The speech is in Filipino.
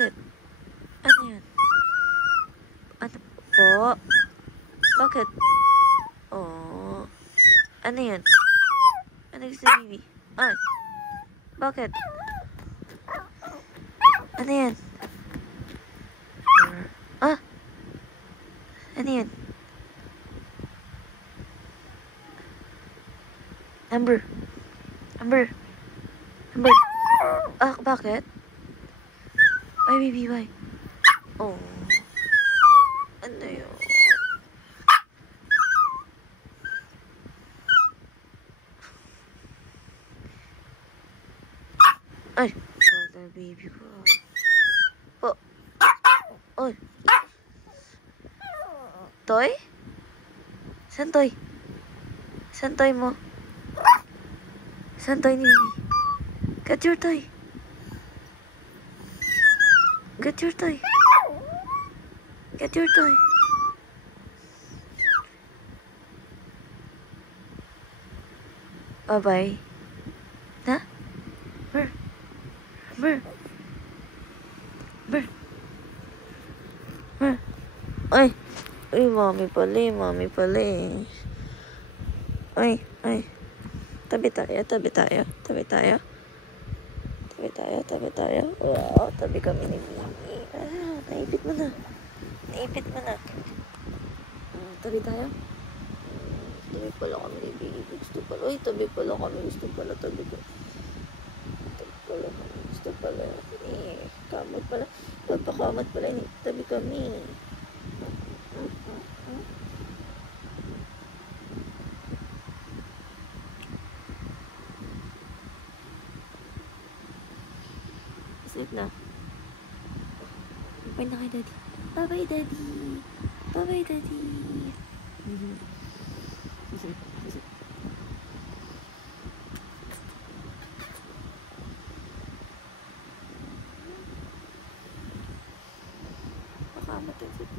Bakit? Ano yan? Ano po? Bakit? Oh. Ano yan? Ano gusto ni Bibi? Ay. Bakit? Ano yan? Ah! Ano yan? Amber. Amber. Amber. Ah, bakit? Ay, baby, why? Oh. Ano yun? Ay, brother, baby ko. Oh. Oh. Toy? Saan toy? Saan toy mo? Saan toy ni Bibi? Get your toy. Get your toy. Get your toy. Bye-bye. Ha? Brr. Brr. Brr. Brr. Ay. Ay, mami pala eh. Mami pala eh. Ay. Ay. Tabi tayo. Tabi tayo. Tabi tayo. Tabi tayo. Tabi tayo. Wow. Tabi kami ni Bibi. Ah, naipit mo na. Naipit mo na. Tabi tayo. Tabi pala kami ni Bibi. Gusto pala. Uy, tabi pala kami. Gusto pala. Tabi ko. Tabi pala kami. Gusto pala. Eh, kamot pala. Pagpakamot pala. Tabi kami. Sleep na. Bye na kay Daddy. Bye-bye, Daddy. Bye-bye, Daddy. Pakamot ang sleep.